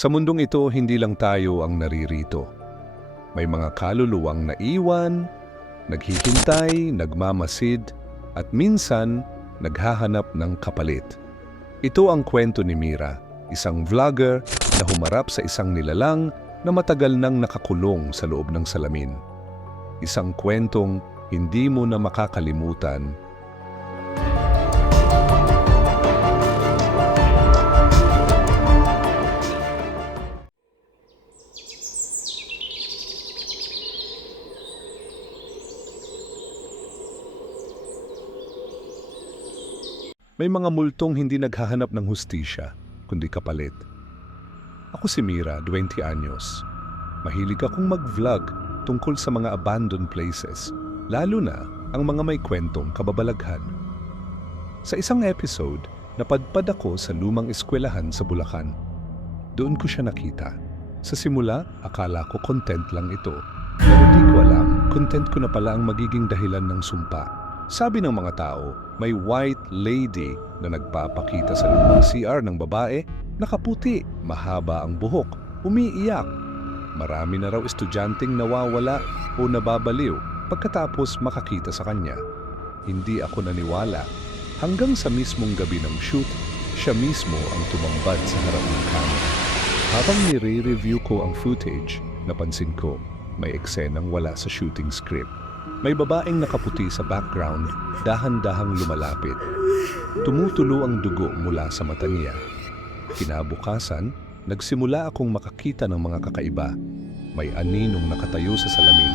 Sa mundong ito, hindi lang tayo ang naririto. May mga kaluluwang naiwan, naghihintay, nagmamasid, at minsan naghahanap ng kapalit. Ito ang kwento ni Mira, isang vlogger na humarap sa isang nilalang na matagal nang nakakulong sa loob ng salamin. Isang kwentong hindi mo na makakalimutan. May mga multong hindi naghahanap ng hustisya, kundi kapalit. Ako si Mira, 20 anyos. Mahilig akong mag-vlog tungkol sa mga abandoned places, lalo na ang mga may kwentong kababalaghan. Sa isang episode, napadpad ako sa lumang eskwelahan sa Bulacan. Doon ko siya nakita. Sa simula, akala ko content lang ito. Pero di ko alam, content ko na pala ang magiging dahilan ng sumpa. Sabi ng mga tao, may white lady na nagpapakita sa lumang CR ng babae, nakaputi, mahaba ang buhok, umiiyak. Marami na raw estudyanteng nawawala o nababaliw pagkatapos makakita sa kanya. Hindi ako naniwala. Hanggang sa mismong gabi ng shoot, siya mismo ang tumambad sa harap ng camera. Habang nire-review ko ang footage, napansin ko may eksenang wala sa shooting script. May babaeng nakaputi sa background, dahan-dahang lumalapit. Tumutulo ang dugo mula sa mata niya. Kinabukasan, nagsimula akong makakita ng mga kakaiba. May aninong nakatayo sa salamin.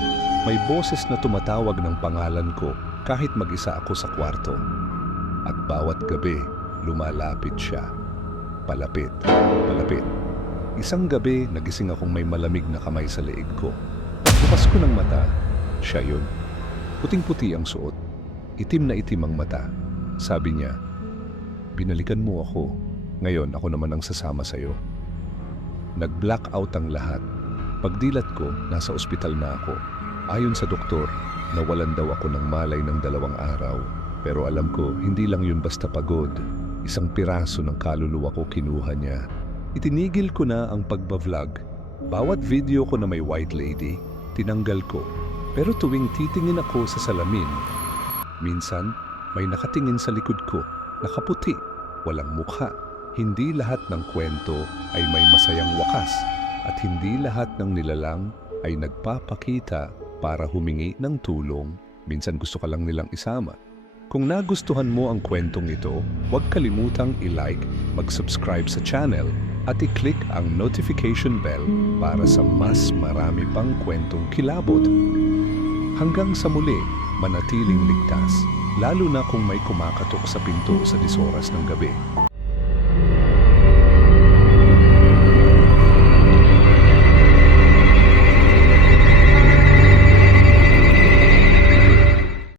May boses na tumatawag ng pangalan ko kahit mag-isa ako sa kwarto. At bawat gabi, lumalapit siya. Palapit, palapit. Isang gabi, nagising akong may malamig na kamay sa leeg ko. Bukas ko ng mata, siya yun. Puting-puti ang suot, itim na itim ang mata. Sabi niya, "Binalikan mo ako. Ngayon ako naman ang sasama sa'yo." Nag-blackout ang lahat. Pagdilat ko, nasa ospital na ako. Ayon sa doktor, nawalan daw ako ng malay ng 2 araw. Pero alam ko, hindi lang yun basta pagod. Isang piraso ng kaluluwa ko kinuha niya. Itinigil ko na ang pagba-vlog. Bawat video ko na may white lady, tinanggal ko. Pero tuwing titingin ako sa salamin, minsan may nakatingin sa likod ko, nakaputi, walang mukha. Hindi lahat ng kwento ay may masayang wakas at hindi lahat ng nilalang ay nagpapakita para humingi ng tulong. Minsan gusto ka lang nilang isama. Kung nagustuhan mo ang kwentong ito, huwag kalimutang i-like, mag-subscribe sa channel at i-click ang notification bell para sa mas marami pang kwentong kilabot. Hanggang sa muli, manatiling ligtas, lalo na kung may kumakatok sa pinto sa 10 oras ng gabi.